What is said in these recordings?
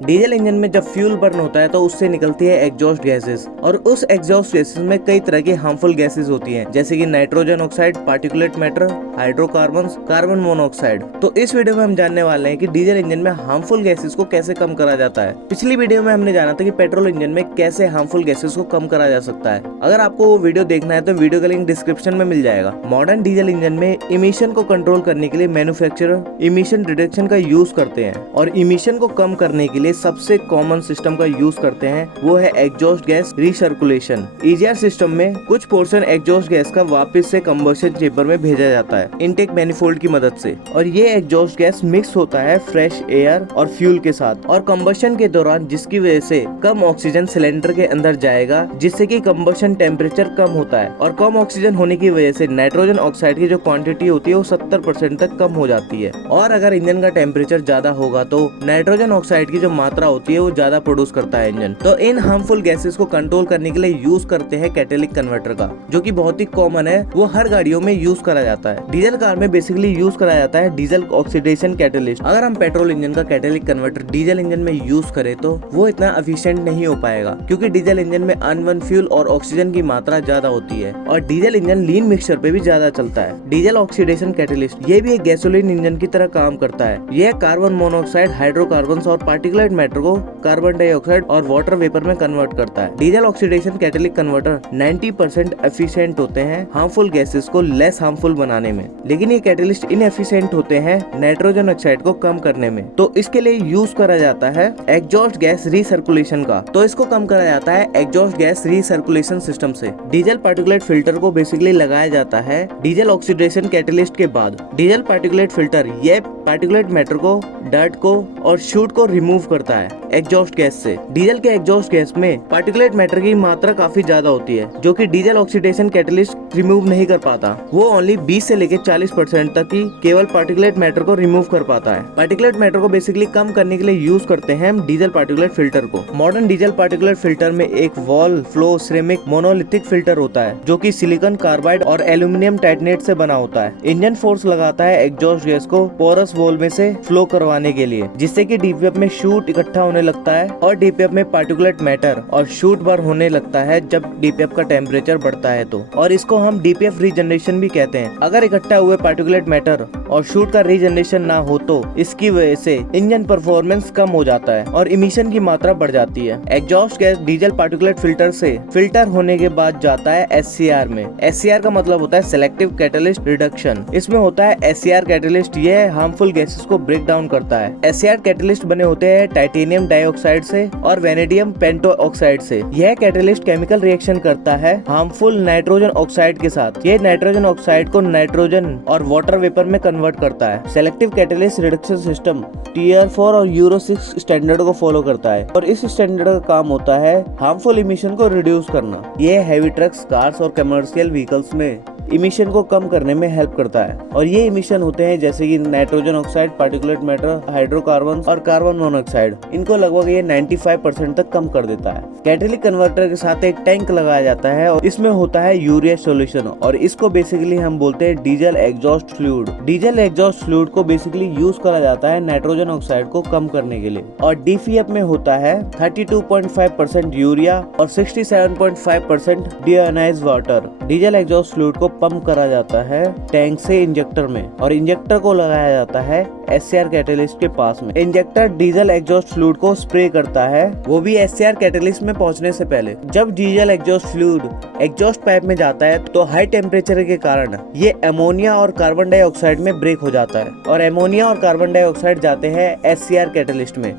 Diesel engine में जब fuel burn होता है तो उससे निकलती है एग्जॉस्ट गैसेस, और उस एग्जॉस्ट गैसेस में कई तरह की हार्मफुल गैसेस होती हैं, जैसे कि nitrogen oxide, particulate matter, hydrocarbons, carbon monoxide. तो इस वीडियो में हम जानने वाले हैं कि डीजल इंजन में हार्मफुल गैसेस को कैसे कम करा जाता है। पिछली वीडियो में हमने जाना था कि पेट्रोल इंजन में कैसे हार्मफुल गैसेस को कम करा जा सकता है। अगर आपको वो वीडियो देखना है तो वीडियो का लिंक डिस्क्रिप्शन में मिल जाएगा। मॉडर्न डीजल इंजन में इमिशन को कंट्रोल करने के लिए मैन्युफैक्चरर इमिशन डिटेक्शन का यूज करते हैं, और इमिशन को कम करने के लिए सबसे कॉमन सिस्टम का यूज करते हैं वो है exhaust gas recirculation. EGR system में कुछ पोर्शन एग्जॉस्ट गैस का वापस से कंबशन चेंबर में भेजा जाता है इनटेक मैनिफोल्ड की मदद से, और ये एग्जॉस्ट गैस मिक्स होता है फ्रेश एयर और फ्यूल के साथ, और कंबशन के दौरान जिसकी वजह से कम ऑक्सीजन सिलेंडर के अंदर जाएगा, जिससे कि कंबशन टेम्परेचर कम होता है, और कम ऑक्सीजन होने की वजह से नाइट्रोजन ऑक्साइड की जो क्वांटिटी होती है वो 70% तक कम हो जाती है। और अगर इंजन का टेम्परेचर ज्यादा होगा तो नाइट्रोजन ऑक्साइड की जो मात्रा होती है वो ज्यादा प्रोड्यूस करता है इंजन। तो इन हार्मफुल गैसेस को कंट्रोल करने के लिए यूज करते हैं कैटेलिक कन्वर्टर का, जो कि बहुत ही कॉमन है, वो हर गाड़ियों में यूज करा जाता है। डीजल कार में बेसिकली यूज करा जाता है डीजल ऑक्सीडेशन कैटेलिस्ट। अगर हम पेट्रोल इंजन का कैटेलिक कन्वर्टर डीजल इंजन में यूज करें तो वो इतना एफिशिएंट नहीं हो पाएगा, क्योंकि डीजल इंजन में अनवन फ्यूल और ऑक्सीजन की मात्रा ज्यादा होती है, और डीजल इंजन लीन मिक्सचर पे भी ज्यादा चलता है। डीजल ऑक्सीडेशन कैटेलिस्ट ये भी एक गैसोलीन इंजन की तरह काम करता है। यह कार्बन मोनोऑक्साइड, हाइड्रोकार्बन्स और पार्टिकुलेट मैटर को कार्बन डाइऑक्साइड और वाटर वेपर में कन्वर्ट करता है। डीजल ऑक्सीडेशन कैटेलिक कन्वर्टर 90% एफिशिएंट होते हैं हार्मफुल गैसेस को लेस हार्मफुल बनाने में, लेकिन ये कैटेलिस्ट इनएफिशिएंट होते हैं नाइट्रोजन ऑक्साइड को कम करने में। तो इसके लिए यूज करा जाता है एग्जॉस्ट गैस रिसर्कुलेशन का। तो इसको कम करा जाता है एग्जॉस्ट गैस रिसर्कुलेशन सिस्टम से। डीजल पार्टिकुलेट फिल्टर को बेसिकली लगाया जाता है डीजल ऑक्सीडेशन कैटेलिस्ट के बाद। डीजल पार्टिकुलेट फिल्टर ये पार्टिकुलेट मैटर को, डर्ट को और शूट को रिमूव करता है एग्जॉस्ट गैस से। डीजल के एग्जॉस्ट गैस में पार्टिकुलेट मैटर की मात्रा काफी ज्यादा होती है, जो कि डीजल ऑक्सीडेशन कैटेलिस्ट रिमूव नहीं कर पाता। वो ओनली 20 से लेकर 40% तक ही केवल पार्टिकुलेट मैटर को रिमूव कर पाता है। पार्टिकुलेट मैटर को बेसिकली कम करने के लिए यूज करते हैं हम डीजल पार्टिकुलेट फिल्टर को। मॉडर्न डीजल पार्टिकुलेट फिल्टर में एक wall flow ceramic monolithic filter होता है, जो कि सिलिकॉन कार्बाइड और एल्यूमिनियम टाइटेनेट से बना होता है। इंजन फोर्स लगाता है एग्जॉस्ट गैस को पोरस वॉल में से फ्लो करवाने के लिए, जिससे कि डीपीएफ में शूट इकट्ठा होने लगता है, और डीपीएफ में पार्टिकुलेट मैटर और शूट बर्न होने लगता है जब डीपीएफ का टेम्परेचर बढ़ता है तो, और इसको हम डीपीएफ रीजनरेशन भी कहते हैं। अगर इकट्ठा हुए पार्टिकुलेट मैटर और शूट का रीजनरेशन ना हो तो इसकी वजह से इंजन परफॉर्मेंस कम हो जाता है और इमिशन की मात्रा बढ़ जाती है। Exhaust gas diesel particulate filter से फिल्टर होने के बाद जाता है एससीआर में। एससीआर का मतलब होता है सेलेक्टिव कैटेलिस्ट रिडक्शन। इसमें होता है एससीआर कैटेलिस्ट, यह हार्मफुल गैसेस को ब्रेक डाउन करता है। एससीआर कैटेलिस्ट बने होते हैं टाइटेनियम डाइऑक्साइड से और वेनेडियम पेंटो ऑक्साइड से। यह कैटेलिस्ट केमिकल रिएक्शन करता है हार्मफुल नाइट्रोजन ऑक्साइड के साथ। यह नाइट्रोजन ऑक्साइड को नाइट्रोजन और वाटर वेपर में कन्वर्ट करता है। Selective catalyst reduction system tier 4 और यूरो 6 स्टैंडर्ड को फॉलो करता है, और इस स्टैंडर्ड का काम होता है हार्मफुल इमिशन को रिड्यूस करना। यह हैवी ट्रक्स, कार्स और कमर्शियल व्हीकल्स में इमिशन को कम करने में हेल्प करता है। और ये इमिशन होते हैं जैसे कि nitrogen oxide, particulate matter, hydrocarbon और कार्बन मोनोऑक्साइड। इनको लगभग ये 95% तक कम कर देता है। कैटेलिक कन्वर्टर के साथ एक टैंक लगाया जाता है और इसमें होता है यूरिया सॉल्यूशन, और इसको बेसिकली हम बोलते हैं diesel exhaust fluid. Diesel exhaust fluid को बेसिकली यूज करा जाता है नाइट्रोजन ऑक्साइड को कम करने के लिए। और डीपीएफ में होता है 32.5% यूरिया और 67.5% deionised water. Diesel exhaust fluid को पंप करा जाता है टैंक से इंजेक्टर में, और इंजेक्टर को लगाया जाता है एससीआर कैटेलिस्ट के पास में। इंजेक्टर डीजल एग्जॉस्ट फ्लूइड को स्प्रे करता है, वो भी एससीआर कैटेलिस्ट में पहुंचने से पहले। जब diesel exhaust fluid exhaust pipe में जाता है तो हाई टेम्परेचर के कारण ये अमोनिया और कार्बन डाइऑक्साइड में ब्रेक हो जाता है, और अमोनिया और कार्बन डाइऑक्साइड जाते हैं एससीआर कैटेलिस्ट में।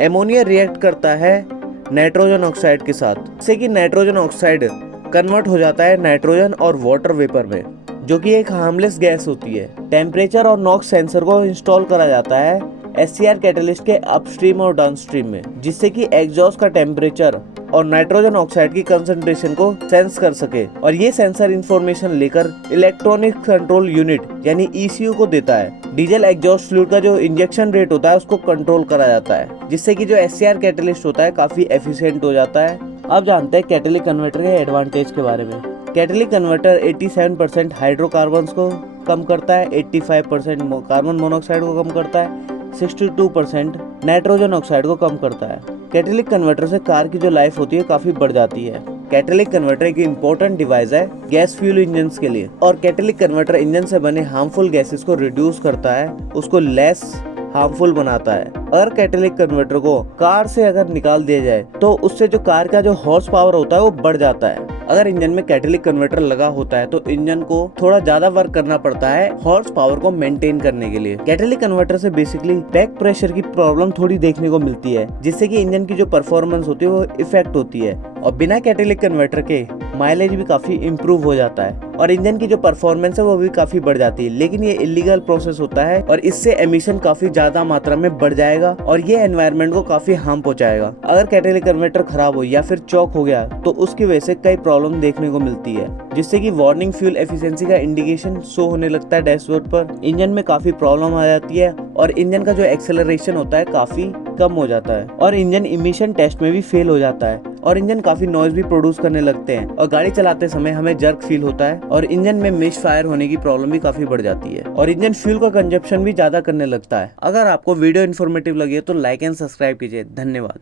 अमोनिया रिएक्ट करता है नाइट्रोजन ऑक्साइड के साथ, जिससे कि नाइट्रोजन ऑक्साइड कन्वर्ट हो जाता है नाइट्रोजन और वाटर वेपर में, जो कि एक हार्मलेस गैस होती है। टेम्परेचर और नॉक्स सेंसर को इंस्टॉल करा जाता है एससीआर कैटेलिस्ट के अपस्ट्रीम और डाउनस्ट्रीम में, जिससे कि एग्जॉस्ट का टेम्परेचर और नाइट्रोजन ऑक्साइड की कंसंट्रेशन को सेंस कर सके, और ये सेंसर इंफॉर्मेशन लेकर इलेक्ट्रॉनिक कंट्रोल यूनिट यानी ईसीयू को देता है। डीजल एग्जॉस्ट फ्लूइड का जो इंजेक्शन रेट होता है उसको कंट्रोल करा जाता है, जिससे कि जो एससीआर कैटेलिस्ट होता है काफी एफिशिएंट हो जाता है। अब जानते हैं कैटेलिक कन्वर्टर के एडवांटेज के बारे में। कैटेलिक कन्वर्टर 87% हाइड्रोकार्बन्स को कम करता है, 85% कार्बन मोनोऑक्साइड को कम करता है, 62% नाइट्रोजन ऑक्साइड को कम करता है। कैटेलिक कन्वर्टर से कार की जो लाइफ होती है काफी बढ़ जाती है। कैटेलिक कन्वर्टर एक इम्पोर्टेंट डिवाइस है गैस फ्यूल इंजन के लिए, और कैटेलिक कन्वर्टर इंजन से बने हार्मफुल गैसेस को रिड्यूस करता है, उसको लेस हार्मफुल बनाता है। अगर कैटेलिक कन्वर्टर को कार से अगर निकाल दिया जाए तो उससे जो कार का जो हॉर्स पावर होता है वो बढ़ जाता है। अगर इंजन में कैटेलिक कन्वर्टर लगा होता है तो इंजन को थोड़ा ज्यादा वर्क करना पड़ता है हॉर्स पावर को मेंटेन करने के लिए। कैटेलिक कन्वर्टर से बेसिकली बैक प्रेशर की प्रॉब्लम थोड़ी देखने को मिलती है, जिससे कि इंजन की जो परफॉर्मेंस होती है वो इफेक्ट होती है, और बिना कैटेलिक कन्वर्टर के माइलेज भी काफी इम्प्रूव हो जाता है और इंजन की जो परफॉर्मेंस है वो भी काफी बढ़ जाती है। लेकिन ये इलीगल प्रोसेस होता है और इससे एमिशन काफी ज्यादा मात्रा में बढ़ जाएगा और ये एनवायरनमेंट को काफी हार्म पहुंचाएगा। अगर कैटेलिक कन्वर्टर खराब हो या फिर चौक हो गया तो उसकी वजह से कई प्रॉब्लम देखने को मिलती है, जिससे कि वार्निंग फ्यूल एफिशिएंसी का इंडिकेशन शो होने लगता है डैशबोर्ड पर। इंजन में काफी प्रॉब्लम आ जाती है और इंजन का जो एक्सेलरेशन होता है काफी कम हो जाता है और इंजन इमिशन टेस्ट में भी फेल हो जाता है और इंजन काफी नॉइज भी प्रोड्यूस करने लगते हैं और गाड़ी चलाते समय हमें जर्क फील होता है और इंजन में मिस फायर होने की प्रॉब्लम भी काफी बढ़ जाती है और इंजन फ्यूल का कंजप्शन भी ज्यादा करने लगता है। अगर आपको वीडियो इन्फॉर्मेटिव लगी है तो लाइक एंड सब्सक्राइब कीजिए। धन्यवाद।